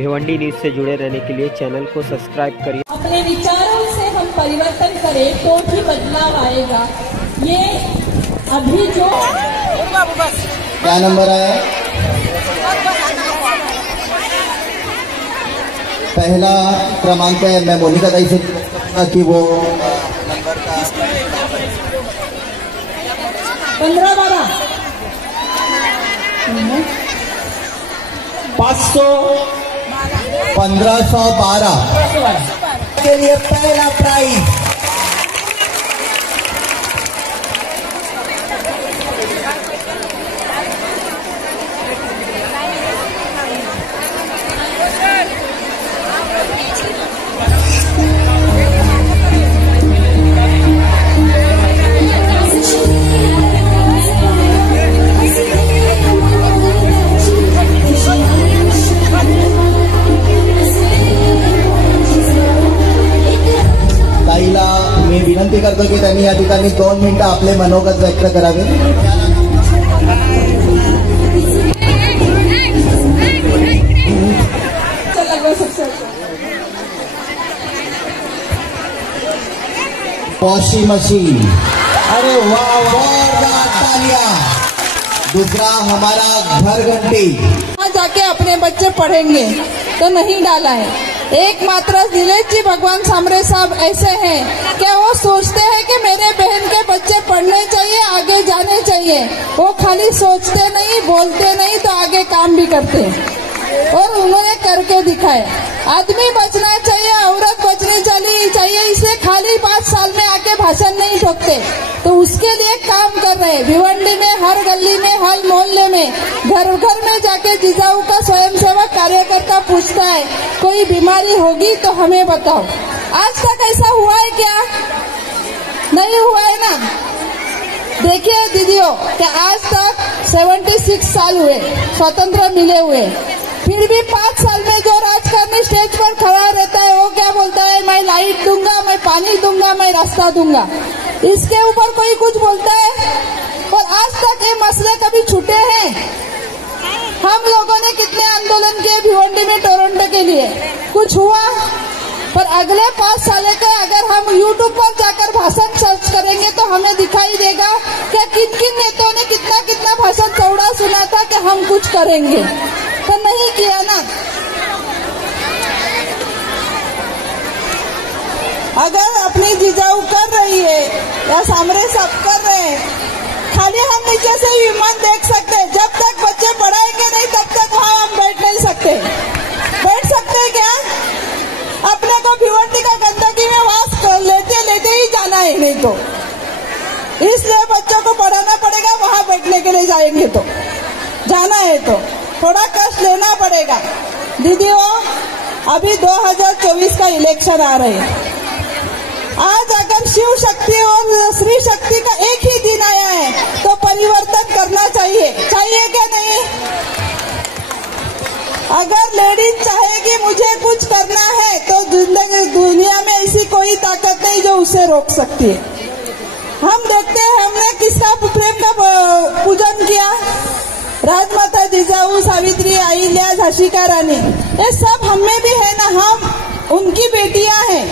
Bhiwandi news से जुड़े रहने के लिए चैनल को सब्सक्राइब करिए। अपने विचारों से हम परिवर्तन करें तो ही बदलाव आएगा। ये अभी जो क्या नंबर है? पहला क्रमांक है। मैं मोनिका दाई से कि वो नंबर का 15-12 1512 के लिए पहला प्राइज। मी विनंती करतो की त्यांनी या ठिकाणी 2 मिनिटं आपले मनोगत व्यक्त करावे। वॉशिंग मशीन, अरे वाह वाह, तालियां। दूसरा हमारा घर घंटी। जाके अपने बच्चे पढ़ेंगे तो नहीं डाला है। एकमात्र नीलेश जी भगवान सामरे साहब ऐसे हैं क्या वो सोचते हैं कि मेरे बहन के बच्चे पढ़ने चाहिए, आगे जाने चाहिए। वो खाली सोचते नहीं, बोलते नहीं, तो आगे काम भी करते हैं और उन्होंने करके दिखाए। आदमी बचना चाहिए, औरत बचनी चाहिए, इसे खाली 5 साल में आके भाषण नहीं ठोकते, तो उसके लिए काम कर रहे हैं। भिवंडी में हर गली में, हर मोहल्ले में, घर घर में जाके जिजाऊ का स्वयंसेवक कार्यकर्ता पूछता है कोई बीमारी होगी तो हमें बताओ। आज तक ऐसा हुआ है क्या? नहीं हुआ है ना। देखिए दीदियों कि आज तक 76 साल हुए स्वतंत्र मिले हुए, फिर भी 5 साल में जो राजकारणी स्टेज पर खड़ा रहता है वो क्या बोलता है? मैं लाइट दूंगा, मैं पानी दूंगा, मैं रास्ता दूंगा। इसके ऊपर कोई कुछ बोलता है? और आज तक ये मसले कभी छूटे हैं? हम लोगों ने कितने आंदोलन किए भिवंडी में टोरंटो के लिए, कुछ हुआ? पर अगले 5 साल के अगर हम YouTube पर जाकर भाषण सर्च करेंगे तो हमें दिखाई देगा कि किन किन नेताओं ने कितना कितना भाषण चौड़ा सुना था कि हम कुछ करेंगे, तो नहीं किया ना। अगर अपनी जिजाऊ कर रही है या सामरे सब कर रहे हैं, खाली हम नीचे से विमान देख सकते हैं। जब तक बच्चे पढ़ाएंगे नहीं तब तक वहाँ हम बैठ नहीं सकते। बैठ सकते हैं क्या? अपने को भिवंडी का गंदगी में वास लेते लेते ही जाना है, नहीं तो इसलिए बच्चों को पढ़ाना पड़ेगा। वहाँ बैठने के लिए जाएंगे तो जाना है तो थोड़ा कष्ट लेना पड़ेगा। दीदियों अभी 2024 का इलेक्शन आ रहे हैं। आज अगर शिव शक्ति और श्री शक्ति का एक ही दिन आया है तो परिवर्तन करना चाहिए क्या नहीं? अगर लेडीज चाहेगी मुझे कुछ करना है तो दुनिया में ऐसी कोई ताकत नहीं जो उसे रोक सकती है। हम देखते हैं हमने किसका प्रेम का पूजन किया? राजमाता जिजाऊ, सावित्री, अहिल्या, झांसी का रानी, ये सब हम में भी है ना। हम उनकी बेटियां हैं।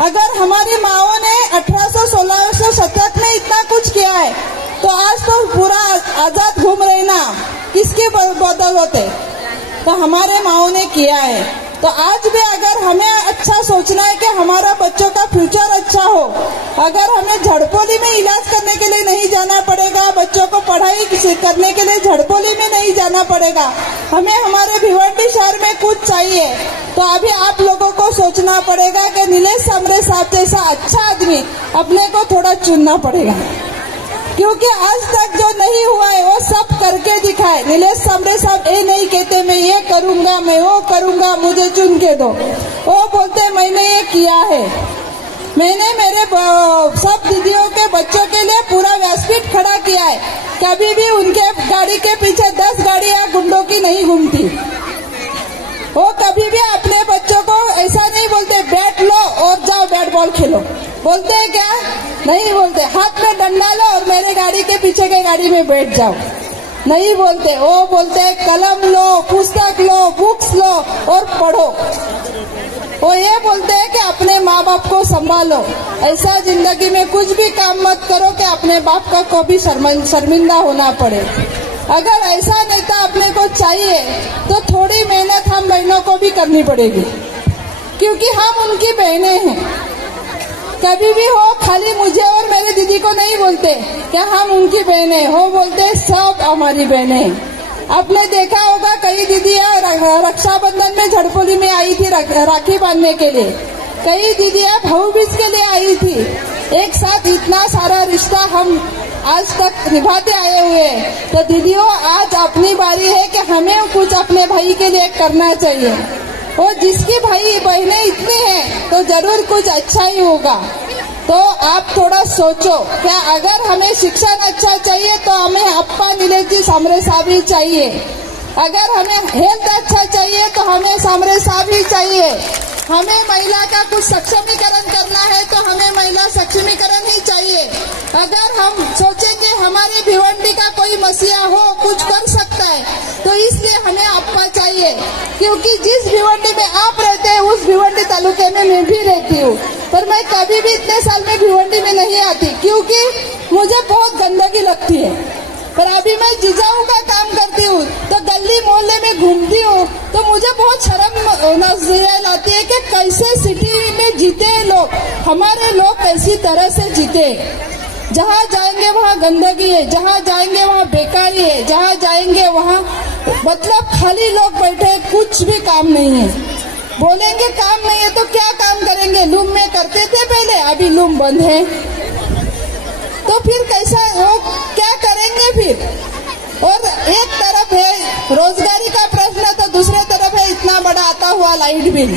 अगर हमारी माओं ने 1800-1600 में इतना कुछ किया है तो आज तो पूरा आजाद घूम रहे ना, किसके बदौलत है? तो हमारे माओं ने किया है। तो आज भी अगर हमें अच्छा सोचना है कि हमारा बच्चों का फ्यूचर अच्छा हो, अगर हमें झड़पोली में इलाज करने के लिए नहीं जाना पड़ेगा, बच्चों को पढ़ाई करने के लिए झड़पोली में नहीं जाना पड़ेगा, हमें हमारे भिवंडी शहर में कुछ चाहिए, तो अभी आप लोगों को सोचना पड़ेगा कि नीलेश सामरे साहब जैसा अच्छा आदमी अपने को थोड़ा चुनना पड़ेगा। क्योंकि आज तक जो नहीं हुआ है वो सब करके दिखाए। नीलेश सामरे साहब ये नहीं कहते मैं ये करूंगा, मैं वो करूंगा, मुझे चुन के दो। वो बोलते मैंने ये किया है, मैंने मेरे सब दीदियों के बच्चों के लिए पूरा व्यासपीठ खड़ा किया है। कभी भी उनके गाड़ी के पीछे 10 गाड़ियां गुंडों की नहीं घूमती। वो कभी भी अपने बच्चों को ऐसा नहीं बोलते बैठ लो और जाओ बैट बॉल खेलो। बोलते हैं क्या? नहीं बोलते। हाथ में डंडा लो और मेरे गाड़ी के पीछे के गाड़ी में बैठ जाओ, नहीं बोलते। वो बोलते हैं कलम लो, पुस्तक लो, बुक्स लो और पढ़ो। वो ये बोलते हैं कि अपने माँ बाप को संभालो, ऐसा जिंदगी में कुछ भी काम मत करो कि अपने बाप का को भी शर्मिंदा होना पड़े। अगर ऐसा नेता अपने को चाहिए तो थोड़ी मेहनत हम बहनों को भी करनी पड़ेगी, क्योंकि हम उनकी बहनें हैं। कभी भी हो खाली मुझे और मेरी दीदी को नहीं बोलते कि हम उनकी बहनें हो, बोलते सब हमारी बहनें हैं। आपने देखा होगा कई दीदियां रक्षाबंधन में झड़पोली में आई थी राखी बांधने के लिए, कई दीदियां भाऊबीज के लिए आई थी। एक साथ इतना सारा रिश्ता हम आज तक निभाते आए हुए हैं। तो दीदियों, आज अपनी बारी है कि हमें कुछ अपने भाई के लिए करना चाहिए। और जिसकी भाई बहनें इतनी हैं तो जरूर कुछ अच्छा ही होगा। तो आप थोड़ा सोचो, क्या अगर हमें शिक्षण अच्छा चाहिए तो हमें अप्पा नीलेश जी सामरे साहब ही चाहिए। अगर हमें हेल्थ अच्छा चाहिए तो हमें सामरे साहब ही चाहिए। हमें महिला का कुछ सक्षमीकरण करना है तो हमें महिला सक्षमीकरण ही चाहिए। अगर हम सोचेंगे हमारी भिवंडी का कोई मसीहा हो कुछ कर सकता है तो इसलिए हमें अप्पा चाहिए, क्योंकि जिस भिवंडी में आप रहते हैं उस भिवंडी तालुके में मैं भी रहती हूँ। पर मैं कभी भी इतने साल में भिवंडी में नहीं आती क्योंकि मुझे बहुत गंदगी लगती है। पर अभी मैं जिजाऊ का काम करती हूँ तो गली मोहल्ले में घूमती हूँ तो मुझे बहुत शर्म नजर आती है कि कैसे सिटी में जीते लोग, हमारे लोग कैसी तरह से जीते। जहाँ जाएंगे वहाँ गंदगी है, जहाँ जाएंगे वहाँ बेकारी है, जहाँ जाएंगे वहाँ मतलब खाली लोग बैठे, कुछ भी काम नहीं है। बोलेंगे काम नहीं है तो क्या काम करेंगे? लूम में करते थे पहले, अभी लूम बंद है तो फिर कैसा वो क्या करेंगे फिर? और एक तरफ है रोजगारी का प्रश्न तो दूसरे तरफ है इतना बड़ा आता हुआ लाइट बिल।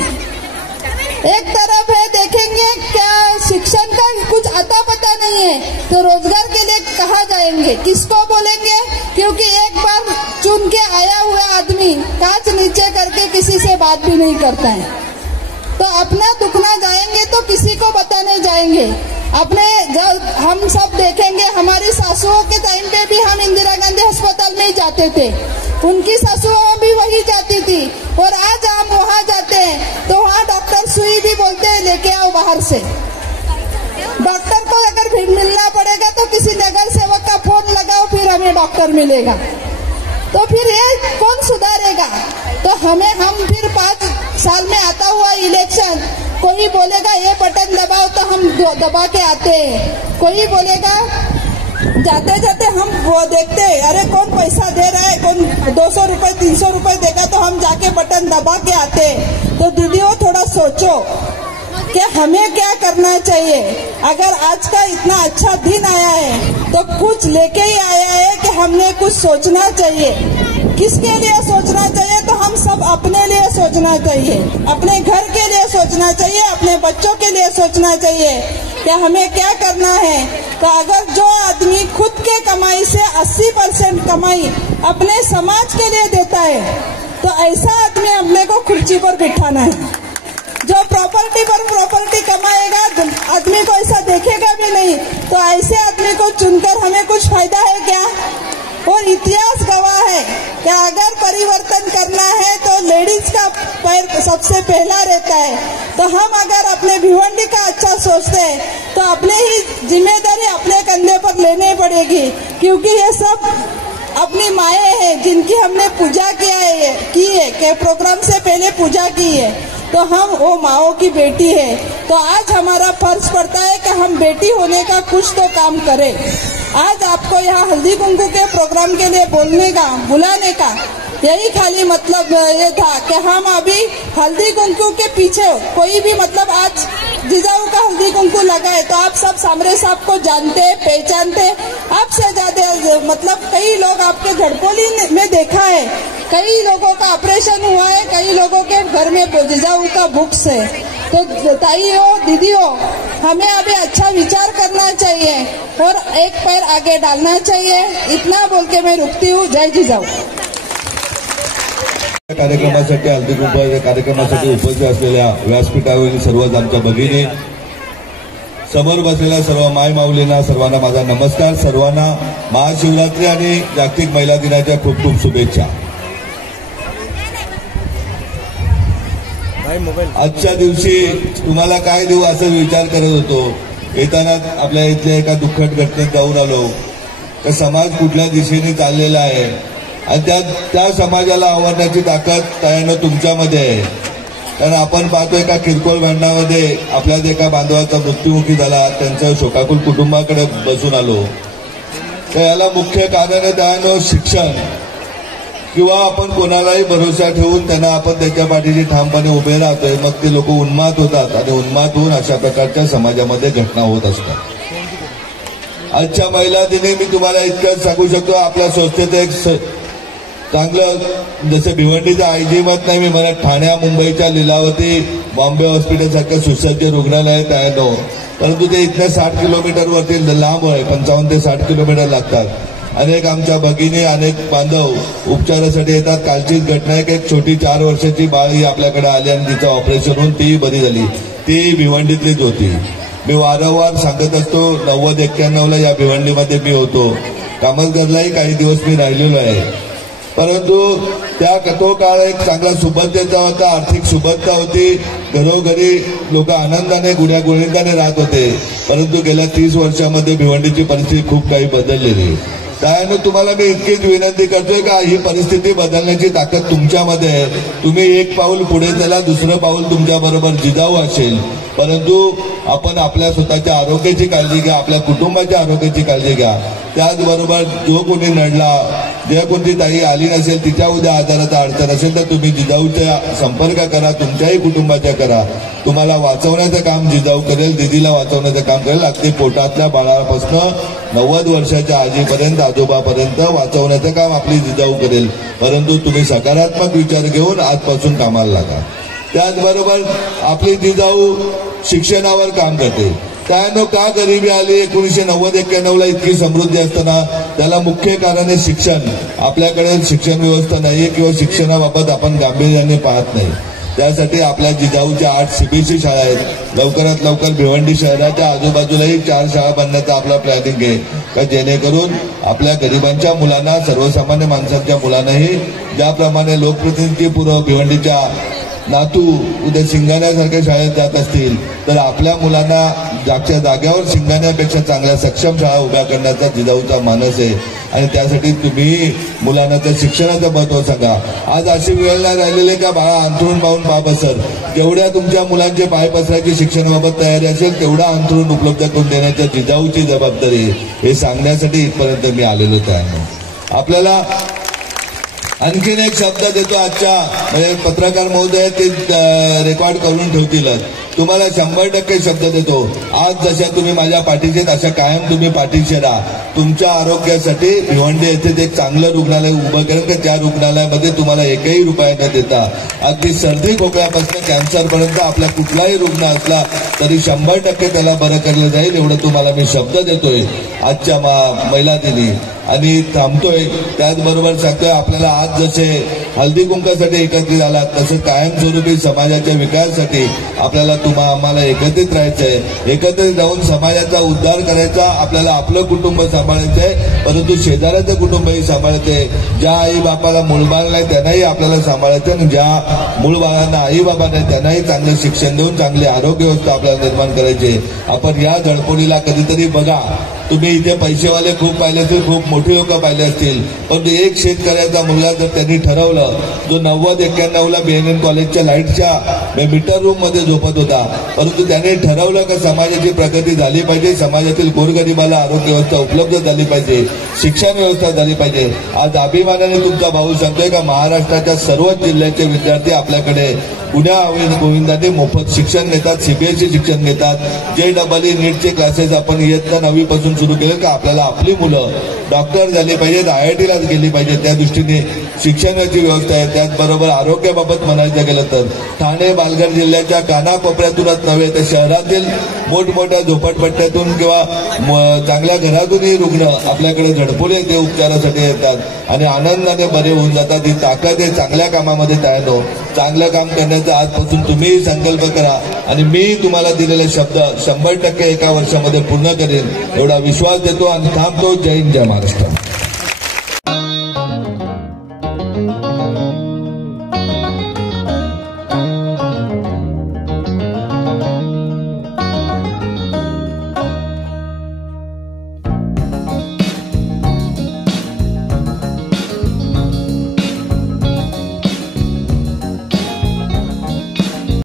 एक तरफ है देखेंगे क्या शिक्षण का कुछ आता पता नहीं है तो रोजगार के लिए कहाँ जाएंगे, किसको बोलेंगे? क्योंकि एक बार चुन के आया हुआ आदमी कांच नीचे करके किसी से बात भी नहीं करता है। तो अपना दुखना जाएंगे तो किसी को बताने जाएंगे। अपने जब हम सब देखेंगे हमारी सासुओं के टाइम पे भी हम इंदिरा गांधी अस्पताल में ही जाते थे, उनकी सासुओं भी वही जाती थी। और आज हम वहाँ जाते हैं तो वहाँ डॉक्टर सुई भी बोलते हैं लेके आओ बाहर से। डॉक्टर को अगर भी मिलना पड़ेगा तो किसी नगर सेवक का फोन लगाओ फिर हमें डॉक्टर मिलेगा। तो फिर ये कौन सुधारेगा? तो हम फिर 5 साल में आता हुआ इलेक्शन, कोई बोलेगा ये बटन दबाओ तो हम दबा के आते हैं, कोई बोलेगा जाते जाते हम वो देखते अरे कौन पैसा दे रहा है, कौन 200 रुपए 300 रुपए देगा तो हम जाके बटन दबा के आते। तो दीदियों थोड़ा सोचो कि हमें क्या करना चाहिए। अगर आज का इतना अच्छा दिन आया है तो कुछ लेके ही आया है कि हमने कुछ सोचना चाहिए। किसके लिए सोचना चाहिए? तो हम सब अपने लिए सोचना चाहिए, अपने घर के लिए सोचना चाहिए, अपने बच्चों के लिए सोचना चाहिए कि हमें क्या करना है। तो अगर जो आदमी खुद के कमाई से 80% कमाई अपने समाज के लिए देता है तो ऐसा आदमी अपने को कुर्सी पर बिठाना है। जो प्रॉपर्टी पर प्रॉपर्टी कमाएगा आदमी को ऐसा देखेगा भी नहीं, तो ऐसे आदमी को चुनकर हमें कुछ फायदा है क्या? और इतिहास गवाह है कि अगर परिवर्तन करना है तो लेडीज का पैर सबसे पहला रहता है। तो हम अगर अपने भिवंडी का अच्छा सोचते हैं तो अपने ही जिम्मेदारी अपने कंधे पर लेनी पड़ेगी, क्योंकि ये सब अपनी माएँ हैं जिनकी हमने पूजा की है कि प्रोग्राम से पहले पूजा की है। तो हम वो माओ की बेटी है। तो आज हमारा फर्ज पड़ता है कि हम बेटी होने का कुछ तो काम करें। आज आपको यहाँ हल्दी कुंकू के प्रोग्राम के लिए बुलाने का यही खाली मतलब ये था कि हम अभी हल्दी कुंकू के पीछे कोई भी मतलब आज जिजाऊ का हल्दी कुंकू लगाए तो आप सब सामरे साहब को जानते पहचानते, आपसे ज्यादा मतलब कई लोग आपके झड़पोली में देखा है, कई लोगों का ऑपरेशन हुआ है, कई लोगों के घर में जिजाऊ का बुक्स है। तो ताइयों दीदियों हमें अभी अच्छा विचार करना चाहिए और एक पैर आगे डालना चाहिए। इतना बोल के मैं रुकती हूँ। जय जिजाऊ। कार्यक्रमासाठी हल्दी कुंकू कार्यक्रमासाठी उपस्थित असलेल्या व्यासपीठावरील सर्वच आमच्या भगिनी, समोर बसलेल्या सर्व माय माऊलींना सर्वांना माझा नमस्कार। सर्वांना महाशिवरात्री आणि जागतिक महिला दिनाच्या खूप खूप शुभेच्छा। आजच्या दिवशी तुम्हाला काय देऊ असं विचार करत होतो. येताना आपल्या इथल्या एका दुःखद घटनेत जाऊन आलो. तर समाज कुठल्या दिशेने चाललेला आहे आणि त्या समाजाला आवरण्याची ताकद त्यानं तुमच्यामध्ये आहे. कारण आपण पाहतो एका किरकोळ भांडणामध्ये आपल्याच एका बांधवाचा मृत्युमुखी झाला. त्यांच्या शोकाकुल कुटुंबाकडे बसून आलो. तर याला मुख्य कारण आहे त्यानं शिक्षण किंवा आपण कोणालाही भरोसा ठेवून त्यांना आपण त्याच्या पाठीशी ठामपणे उभे राहतोय. मग ते लोक उन्माद होतात आणि उन्माद होऊन अशा प्रकारच्या समाजामध्ये घटना होत असतात. आजच्या महिला दिनी मी तुम्हाला इतकंच सांगू शकतो. आपल्या संस्थेचं एक चांगलं जसं भिवंडीचं आयजी मत नाही मी म्हणत, ठाण्या मुंबईच्या लीलावती बॉम्बे हॉस्पिटलसारखं सुसज्ज रुग्णालय तयार हो, परंतु ते इथल्या 60 किलोमीटरवरती लांब आहे. 55 ते 60 किलोमीटर लागतात. अनेक आमच्या भगिनी अनेक बांधव उपचारासाठी येतात. कालचीच घटना आहे की एक छोटी 4 वर्षाची बाळ ही आपल्याकडे आली आणि तिचं ऑपरेशन होऊन ती बरी झाली. ती भिवंडीतलीच होती. मी वारंवार सांगत असतो 90-91ला या भिवंडीमध्ये मी होतो. कामतगरलाही काही दिवस मी राहिलेलो आहे. परंतु तो काळ एक चांगला सुबत्तेचा होता. आर्थिक सुबत्ता होती. घरोघरी लोक आनंदाने गुण्यागोविंदाने राहत होते. परंतु गेल्या 30 वर्षामध्ये भिवंडीची परिस्थिती खूप काही बदललेली. त्यामुळे तुम्हाला मी इतकीच विनंती करतोय का ही परिस्थिती बदलण्याची ताकद तुमच्यामध्ये आहे. तुम्ही एक पाऊल पुढे चला, दुसरं पाऊल तुमच्या बरोबर जिजाऊ असेल. परंतु आपण आपल्या स्वतःच्या आरोग्याची काळजी घ्या, आपल्या कुटुंबाच्या आरोग्याची काळजी घ्या. त्याचबरोबर जो कोणी नडला, जे कोणती ताई आली नसेल, तिच्या उद्या आजाराचा अडचण असेल तर तुम्ही जिजाऊचा संपर्क करा, तुमच्याही कुटुंबाच्या करा. तुम्हाला वाचवण्याचं काम जिजाऊ करेल, दिदीला वाचवण्याचं काम करेल. अगदी पोटातल्या बाळापासून 90 वर्षाच्या आजीपर्यंत आजोबापर्यंत वाचवण्याचं काम आपली जिजाऊ करेल. परंतु तुम्ही सकारात्मक विचार घेऊन आजपासून कामाला लागा. त्याचबरोबर आपली जिजाऊ शिक्षणावर काम करते. त्यानं का गरिबी आली 1990-91ला इतकी समृद्धी असताना? त्याला मुख्य कारण आहे शिक्षण. आपल्याकडे शिक्षण व्यवस्था नाहीये किंवा शिक्षणाबाबत आपण गांभीर्याने पाहत नाही. त्यासाठी आपल्या जिजाऊच्या 8 CBSE शाळा आहेत. लवकरात लवकर भिवंडी शहराच्या आजूबाजूलाही 4 शाळा बांधण्याचा आपला प्लॅनिंग आहे का जेणेकरून आपल्या गरिबांच्या मुलांना, सर्वसामान्य माणसांच्या मुलांनाही ज्याप्रमाणे लोकप्रतिनिधी पूर्व भिवंडीच्या नातू उद्या शिंगाण्यासारख्या शाळेत जात असतील तर आपल्या मुलांना जागच्या जाग्यावर शिंगाण्यापेक्षा चांगल्या सक्षम शाळा उभ्या करण्याचा जिजाऊचा मानस आहे. आणि त्यासाठी तुम्ही मुलांना त्या शिक्षणाचं महत्व सांगा. आज अशी वेळ नाही राहिलेली का बाळा अंथरूण पाहून पा बसर. जेवढ्या तुमच्या मुलांचे पाय पसरायची शिक्षणाबाबत तयारी असेल तेवढा अंथरूण उपलब्ध करून देण्याच्या जिजाऊची जबाबदारी हे सांगण्यासाठी इथपर्यंत मी आलेलो आहे. आपल्याला आणखीन एक शब्द देतो. आजच्या म्हणजे पत्रकार महोदय ते रेकॉर्ड करून ठेवतीलच. तुम्हाला 100% शब्द देतो. आज जशा तुम्ही माझ्या पाठीचे अशा कायम तुम्ही पाठीशी राहा. तुमच्या आरोग्यासाठी भिवंडी येथे एक चांगलं रुग्णालय उभं करेल की त्या रुग्णालयामध्ये तुम्हाला एकही रुपया न देता अगदी सर्दी खोकल्यापासून कॅन्सरपर्यंत आपला कुठलाही रुग्ण असला तरी 100% त्याला बरं केलं जाईल. एवढं तुम्हाला मी शब्द देतोय आजच्या महिला दिनी आणि थांबतोय. त्याचबरोबर सांगतोय आपल्याला आज जसे हळदी कुंकासाठी एकत्रित आलात तसं कायमस्वरूपी समाजाच्या विकासासाठी आपल्याला आम्हाला एकत्रित राहायचंय. एकत्रित राहून समाजाचा उद्धार करायचा. आपल्याला आपलं कुटुंब सांभाळायचंय परंतु शेजाऱ्याचं कुटुंबही सांभाळायचंय. ज्या आई बापाला मूळ बाळ नाही त्यांनाही आपल्याला सांभाळायचं आणि ज्या मूळ बाळांना आई बाबा नाही त्यांनाही चांगलं शिक्षण देऊन चांगली आरोग्य व्यवस्था आपल्याला निर्माण करायची. आपण या धडपडीला कधीतरी बघा. तुम्ही इथे पैसेवाले खूप पाहिले असतील, खूप मोठी लोक पाहिले असतील, पण एक शेतकऱ्याचा मुलगा जर त्यांनी ठरवलं जो 90-91ला BNN कॉलेजच्या लाईटच्या मीटर रूम मध्ये झोपत होता, परंतु त्याने ठरवलं की समाजाची प्रगती झाली पाहिजे, समाजातील गोरगरिबाला आरोग्य व्यवस्था उपलब्ध झाली पाहिजे, शिक्षण व्यवस्था झाली पाहिजे. आज अभिमानाने तुमचा भाऊ सांगतोय का महाराष्ट्राच्या सर्वच जिल्ह्याचे विद्यार्थी आपल्याकडे पुण्या गोविंदाने मोफत शिक्षण घेतात, CBSE शिक्षण घेतात. JEE नीटचे क्लासेस आपण इयत्ता 9वी पासून सुरू केले का आपल्याला आपली मुलं डॉक्टर झाली पाहिजेत, IITला गेली पाहिजे. त्या दृष्टीने शिक्षणाची व्यवस्था आहे. त्याचबरोबर आरोग्याबाबत म्हणायचं गेलं तर ठाणे पालघर जिल्ह्याच्या कानाकोपऱ्यातूनच नव्हे तर शहरातील मोठमोठ्या झोपडपट्ट्यातून किंवा चांगल्या घरातूनही रुग्ण आपल्याकडे झडपून येते उपचारासाठी येतात आणि आनंदाने बरे होऊन जातात. ही ताकद आहे चांगल्या कामामध्ये तयार हो. चांगलं काम करण्याचा आजपासून तुम्ही संकल्प करा आणि मी तुम्हाला दिलेले शब्द 100% एका वर्षामध्ये पूर्ण करेन एवढा विश्वास देतो आणि थांबतो. जय हिंद, जय महाराष्ट्र.